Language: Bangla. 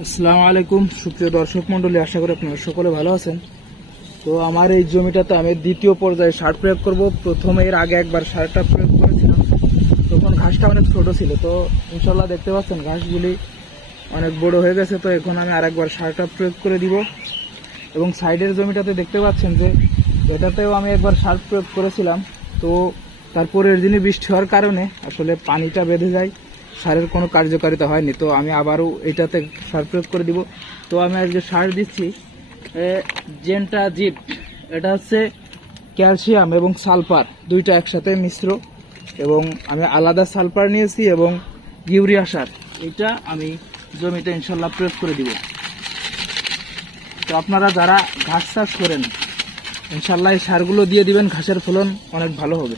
আসসালামু আলাইকুম সুপ্রিয় দর্শক মন্ডলী, আশা করি আপনারা সকলে ভালো আছেন। তো আমার এই জমিটাতে আমি দ্বিতীয় পর্যায়ে সার প্রয়োগ করব। প্রথমে এর আগে একবার সারটা প্রয়োগ করেছিলাম, তখন ঘাসটা অনেক ছোট ছিল। তো ইনশাল্লাহ দেখতে পাচ্ছেন ঘাসগুলি অনেক বড় হয়ে গেছে। তো এখন আমি আরেকবার সারটা প্রয়োগ করে দিব। এবং সাইডের জমিটাতে দেখতে পাচ্ছেন যে এটাতেও আমি একবার সার প্রয়োগ করেছিলাম। তো তারপরের দিনই বৃষ্টি হওয়ার কারণে আসলে পানিটা বেঁধে যায়, সারের কোনো কার্যকারিতা হয়নি। তো আমি আবারও এটাতে সার প্রয়োগ করে দিব। তো আমি আজকে সার দিচ্ছি জেন্টা জিপ। এটা হচ্ছে ক্যালসিয়াম এবং সালফার দুইটা একসাথে মিশ্র, এবং আমি আলাদা সালফার নিয়েছি এবং ইউরিয়া সার, এটা আমি জমিতে ইনশাল্লাহ প্রয়োগ করে দিব। তো আপনারা যারা ঘাস চাষ করেন ইনশাল্লাহ এই সারগুলো দিয়ে দিবেন, ঘাসের ফলন অনেক ভালো হবে।